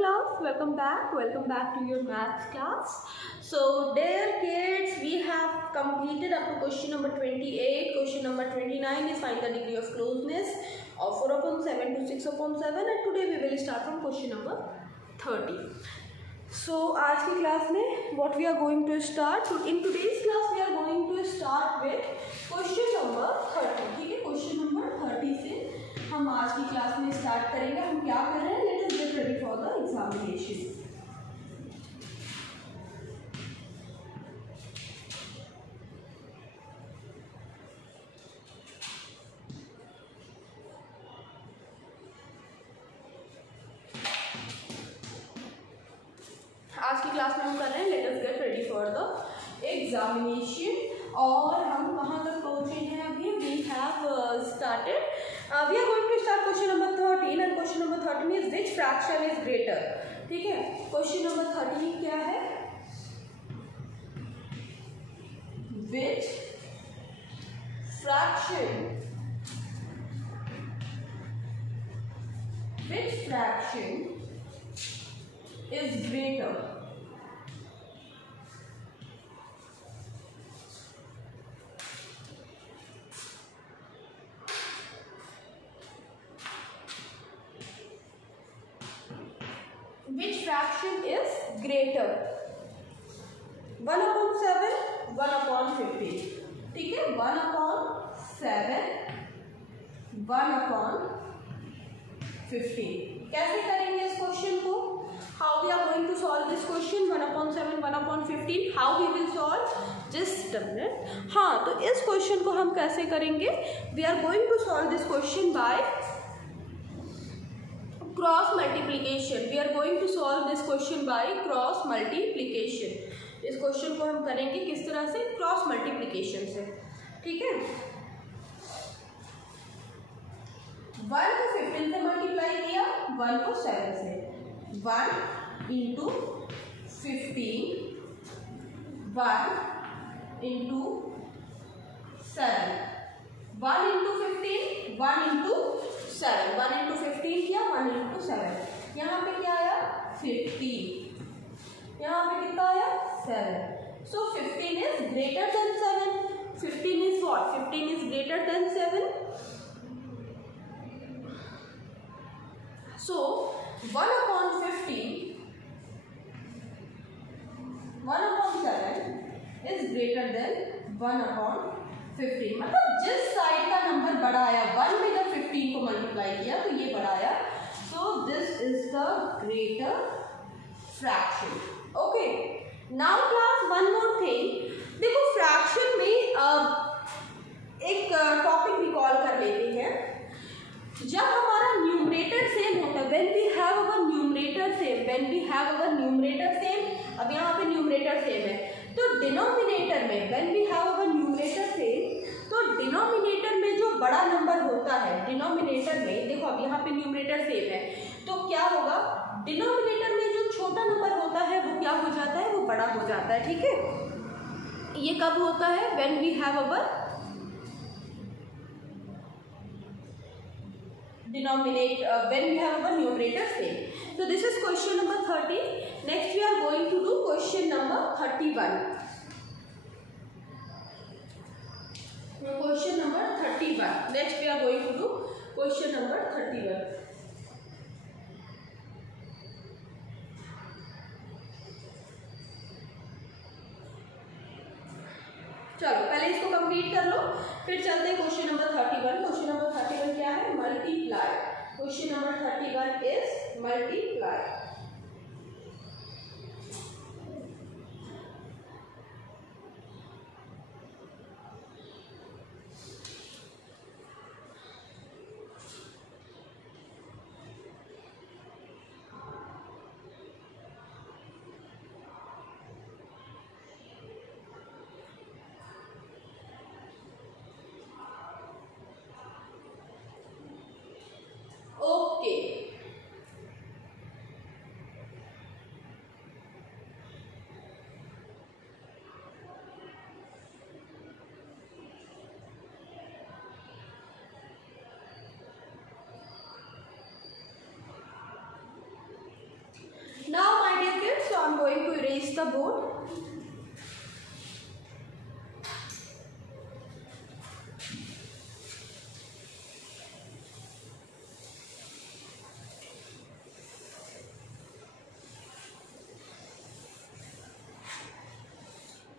class, welcome back to your maths class. So dear kids, we have completed up to question number 28. Question number 29 is find the degree of closeness of 4/7 to 6/7, and today we will start from question number 30. So आज की class में what we are going to start, so in today's class we are going to start with question number 30. ठीक है, question number 30 से हम आज की class में स्टार्ट करेंगे. हम क्या कर रहे हैं, let us get ready for the examination. आज की क्लास में हम कर रहे हैं let us get ready for the examination. और हम कहाँ तक पहुँचे हैं अभी? We have started, we are going to start question number 13 and question number 13 is which fraction is greater. ठीक है, क्वेश्चन नंबर 13 क्या है? Which fraction is greater. Which fraction is greater? 1/7, 1/15. ठीक है, 1/7, 1/15. कैसे करेंगे इस क्वेश्चन को? How we are going to solve this question? 1/7, 1/15. How we will solve? Just a minute. हाँ, तो इस क्वेश्चन को हम कैसे करेंगे? We are going to solve this question by cross multiplication. We are going to solve this question by cross multiplication. इस question को हम करेंगे किस तरह से? क्रॉस मल्टीप्लीकेशन से. ठीक है, 1 को 15 से मल्टीप्लाई किया, 1 को 7 से. 1 into 15, 1 into 7, 1 into 15, 1 into 7, 1 into 15 किया, 1 इंटू 7. यहाँ पे क्या आया? 50. यहाँ पे कितना आया? 7. सो 15 is greater than 7. 15 is what? 15 is greater than 7. So 1/15, 1/7 is greater than 1/15. मतलब जिस साइड का नंबर बड़ा आया, 1 में जब 15 को मल्टीप्लाई किया तो ये बड़ा आया. So this is the greater fraction. Okay, now class one more thing. देखो फ्रैक्शन में एक टॉपिक रिकॉल कर लेते हैं. जब हमारा न्यूमरेटर सेम होता है, when we have our numerator same, when we have our numerator same. अब यहाँ पे न्यूमरेटर सेम है, तो डिनोमिनेटर में when we have our numerator same, तो डिनोमिनेटर में जो बड़ा नंबर होता है, डिनोमिनेटर में देखो अब यहाँ पे न्यूमरेटर सेम है, तो क्या होगा? डिनोमिनेटर में जो छोटा नंबर होता है वो क्या हो जाता है? वो बड़ा हो जाता है. ठीक है, ये कब होता है? When we have our denominator, when we have our numerator same. So this is question number 30. Next we are going to do question number 31. Question number 31. Next we are going to do question number 31. चलो पहले इसको complete कर लो, फिर चलते हैं question number 31. Question number 31 क्या है? Multiply. Question number 31 is multiply. face the board.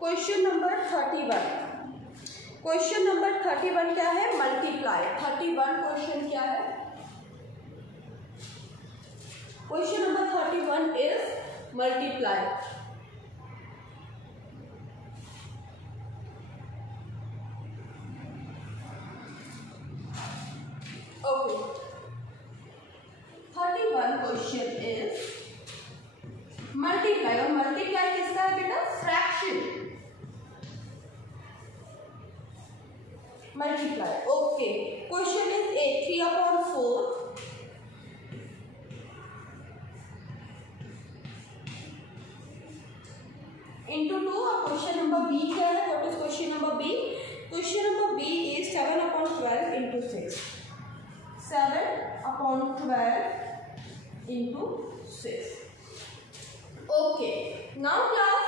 Question number 31। Question number 31 क्या है? मल्टीप्लाई। 31 क्वेश्चन क्या है? Question number 31 is multiply. Okay, 31 question is multiply. और मल्टीप्लाई किसका है बेटा? Fraction. Multiply. Okay, question is a 3/4 into 2। और क्वेश्चन नंबर बी क्या है? What is question number b? Question number b is 7/12 into 6। 7/12 into 6। Okay, now class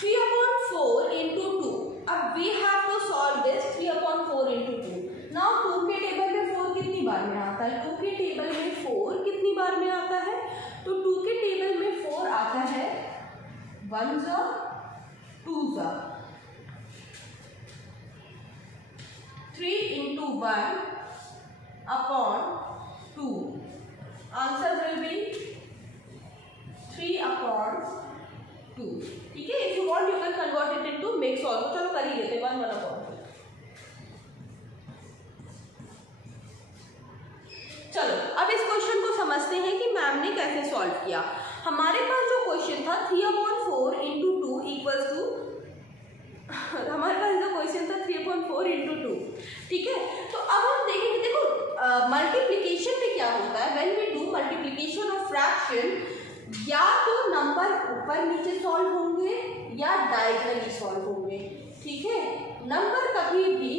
3/4 into 2। अब we have to solve this 3/4 into 2। Now 2 के table में 4 कितनी बार में आता है? 2 के टेबल में 4 कितनी बार में आता है? तो 2 के टेबल में 4 आता है 1 जा 2 जा। 3 into 1/2। Answer will be 3/2। ठीक है, if you want you can convert it into make solve. चलो कर ही लेते 1/2। चलो अब इस क्वेश्चन को समझते हैं कि मैम ने कैसे सॉल्व किया। हमारे पास जो क्वेश्चन था 3/4 into 2 इक्वल्स टू, हमारे पास जो क्वेश्चन था 3/4 into 2। ठीक है, तो अब हम देखेंगे। देखो मल्टीप्लीकेशन में क्या होता है? When we do multiplication of fraction, या तो नंबर ऊपर नीचे सॉल्व होंगे या डायगोनली सॉल्व होंगे। ठीक है, नंबर कभी भी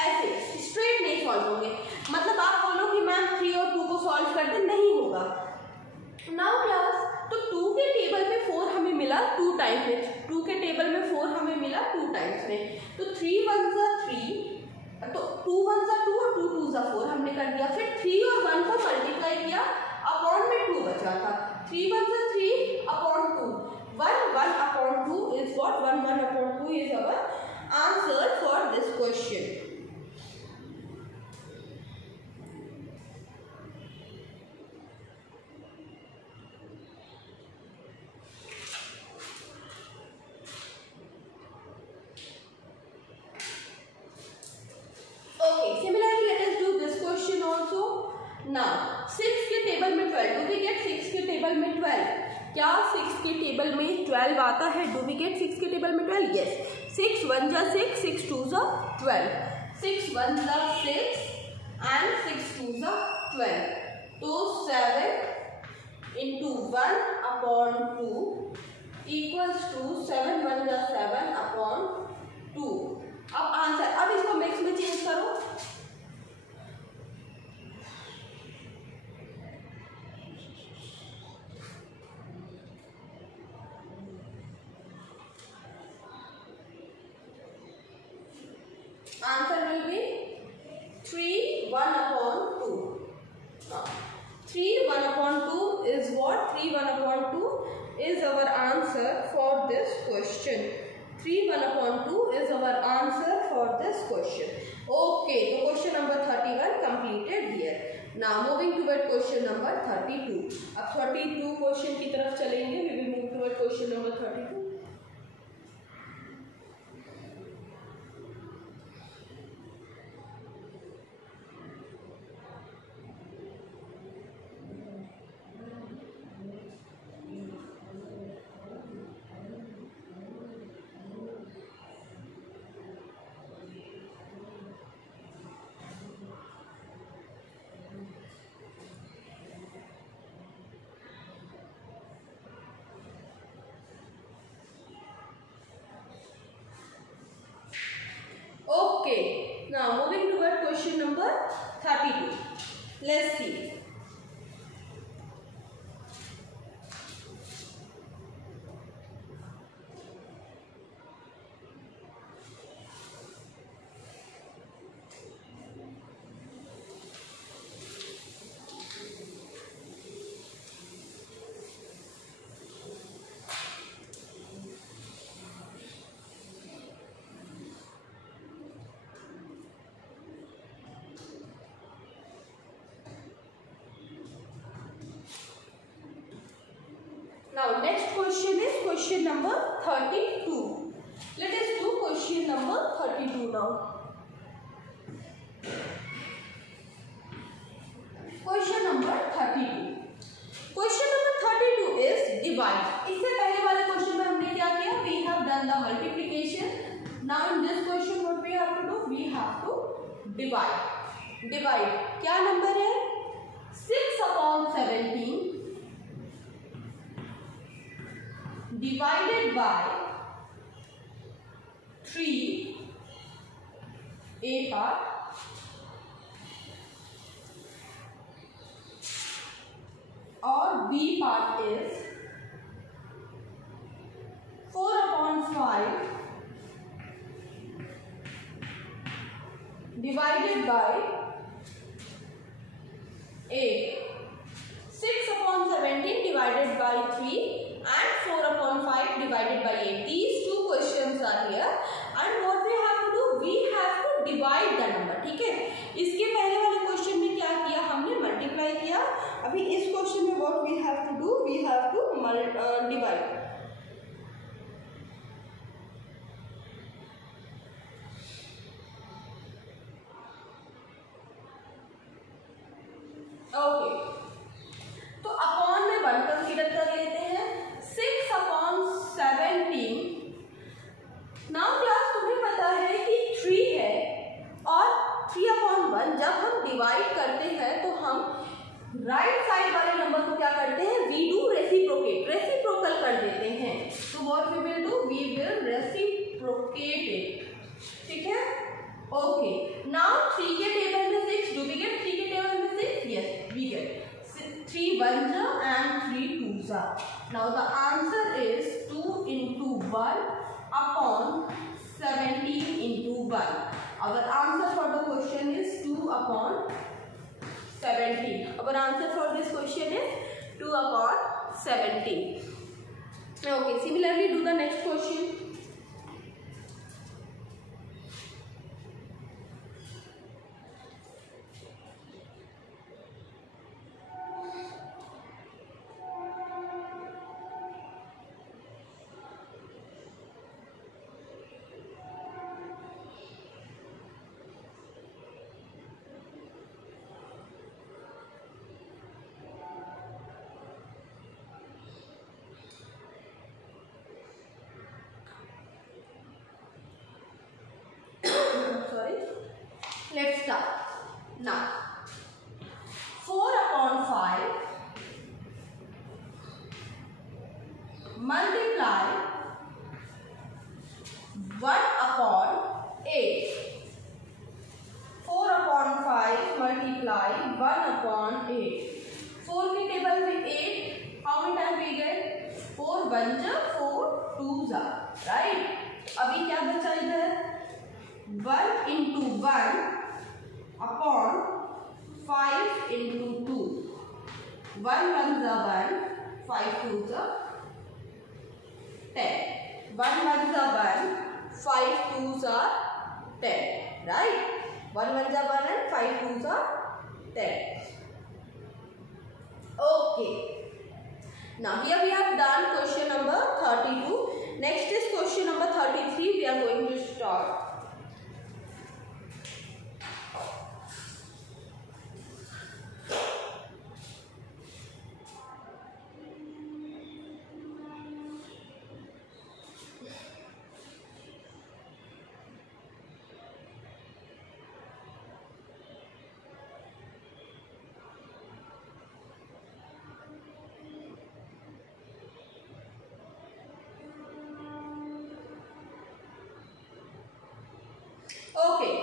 ऐसे स्ट्रेट नहीं सॉल्व होंगे। मतलब आप बोलो कि मैम 3 और 2 को सॉल्व कर दे, नहीं होगा। नाउ क्लास, तो 2 के टेबल में 4 हमें मिला 2 टाइम्स में। 2 के टेबल में 4 हमें मिला 2 टाइम्स में। तो 3 1 जा 3, तो 2 1 जा 2 और 2 2 जा 4 हमने कर दिया। फिर 3 और 1 को मल्टीप्लाई किया, अपॉन में 2 बचा था। 3 1 जा 3/2। 1 1/2 is what? 1 1/2 is our answer for this question. Similarly, let us do this question also. Now 6 के टेबल में 12, डू वी गेट 6 के टेबल में 12? क्या 6 के टेबल में 12 आता है? डू वी गेट 6 के टेबल में 12? यस। 6 1 जा 6, 6 2 जा 12। 6 1 जा 6 and 6 2 जा 12। तो 7 into 1/2 equals to 7 1 जा 7/2। अब आंसर, अब इसको मिक्स में चेंज करो। Answer will be 3 1/2। 3 1/2 is what? 3 1/2 is our answer for this question. 3 1/2 is our answer for this question. Okay, so question number 31 completed here. Now moving toward question number 32. अब 32 question की तरफ चलेंगे। We will move toward question number 32. next question is question number 32. Let us do question number 32 now. Question number 32. Question number 32 is divide. इससे पहले वाले question में हमने क्या किया? We have done the multiplication. Now in this question what we have to do? We have to divide. Divide. क्या number है? 6/17 divided by 3 A part और B part is 4/5 divided by 8. 6/17 divided by 3 and 4/5 divided by 8. These two questions are here and what we have to do? We have to divide the number. ठीक है, इसके पहले वाले question में क्या किया? हमने मल्टीप्लाई किया. अभी इस क्वेश्चन में what we have to do? We have to divide. Okay, तो अपॉन में 1 कंसीडर कर लेते हैं. 6/17. नाउ क्लास तुम्हें पता है कि 3 है और 3/1 जब हम डिवाइड करते हैं तो हम राइट साइड वाले नंबर को क्या करते हैं? वी डू रेसिप्रोकेट, रेसिप्रोकल कर देते हैं. तो what we will do? We will reciprocate it. ठीक है, ओके. नाउ 3 के टेबल में 6, डू वी गेट 3 के टेबल में 6? Yes, we get 3 1s and 3 2s. Now the answer is 2 into 1 upon 17 into 1. Our answer for the question is 2/17. Our answer for this question is 2/17. Okay, similarly do the next question. Let's start. Now 4/5 multiply 1/8. 4/5 multiply 1/8. 4 के table में 8. How many times we get? 4 1s 4 2s. Right? अभी क्या बचा इधर? 1 into 1 upon 5 into 2. 1 1s are 1, 5 2s are 10. 1 1s are 1, 5 2s are 10. Right? 1 1s are 1 and 5 2s are 10. Okay. Now here we have done question number 32. Next is question number 33. We are going to start. Okay.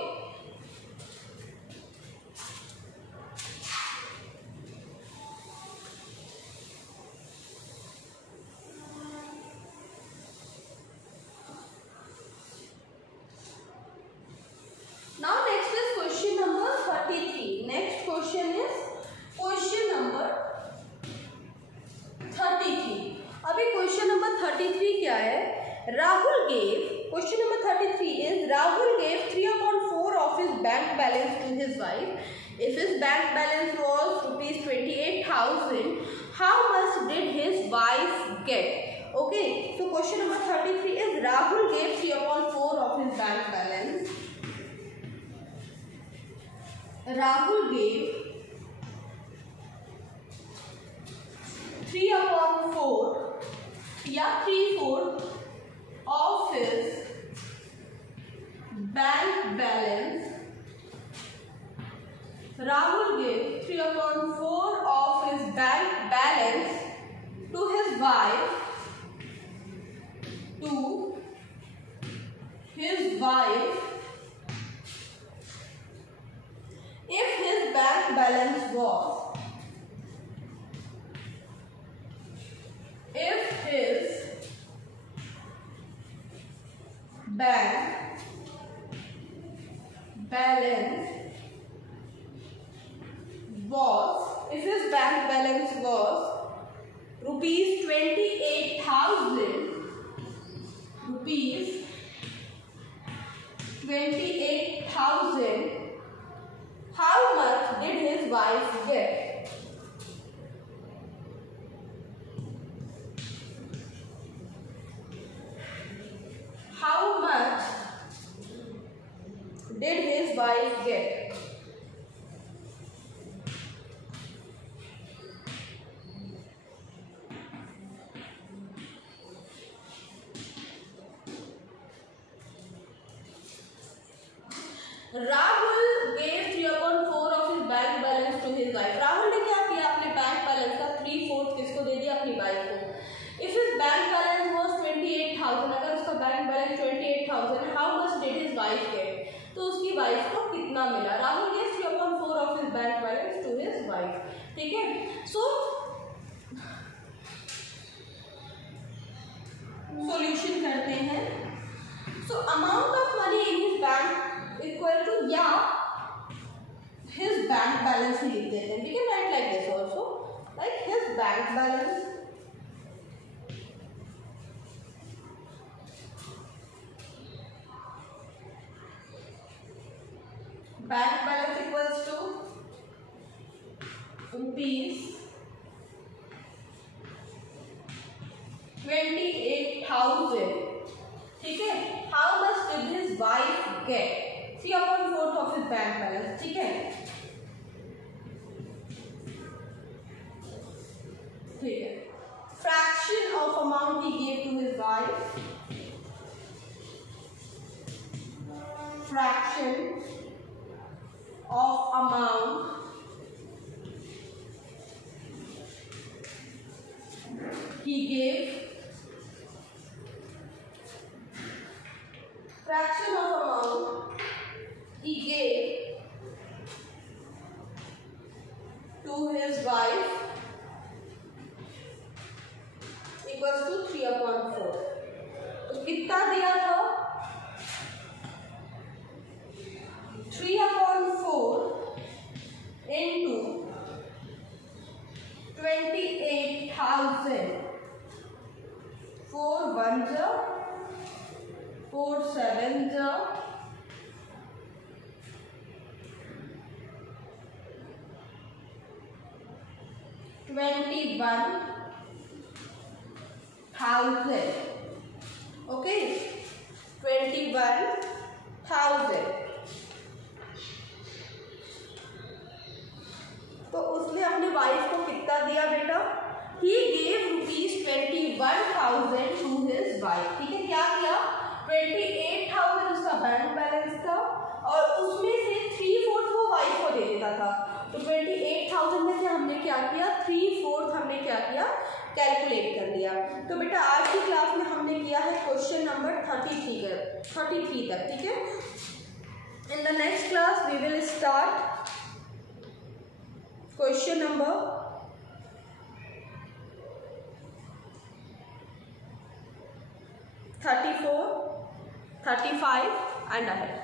Now next is question number 33. Next question is question number 33. अभी question number 33 क्या है? Rahul gave, question number 33 is Rahul gave 3/4 of his bank balance to his wife. If his bank balance was rupees 28,000, how much did his wife get. Okay, so question number 33 is Rahul gave 3/4 of his bank balance. Rahul gave 3/4 या 3/4 of his bank balance. Rahul gave 3/4 of his bank balance to his wife. If his bank balance was, if his bank balance was rupees 28,000, how much did his wife get? How much did his wife get? Rahul gave 3/4 of his bank balance to his wife. Rahul ने क्या किया? अपने bank balance का 3/4 किसको दे दिया? अपनी wife को. If his bank balance was 28,000, अगर उसका bank balance 28,000, how much did his wife get? तो उसकी वाइफ को कितना मिला? Rahul gave 3/4 of his bank balance to his wife. ठीक है. So सॉल्यूशन करते हैं. So amount of money in his bank equal to, या his bank balance ही लिख देते हैं. We can write like this also, like his bank balance equals to rupees 28,000. ठीक है. How much did his wife get? 3/4 of his bank balance. ठीक है. ठीक है. Fraction of amount he gave to his wife. Fraction of amount he gave. Fraction of amount he gave to his wife equals to 3/4. तो कितना दिया था? 3/4 into 28,000. 4 1 4 7 21,000. Okay, 21,000. तो उसने अपनी वाइफ को कितना दिया बेटा? He gave rupees 21,000 to his wife. ठीक है. क्या किया? 28,000 उसका बैंक बैलेंस था और उसमें से 3/4 वो वाइफ को दे देता था. तो 28,000 में से हमने क्या किया? 3/4 हमने क्या किया? कैलकुलेट कर लिया. तो बेटा आज की क्लास में हमने किया है क्वेश्चन नंबर 33 तक. ठीक है. In the next class we will start question number 34, 35 and ahead.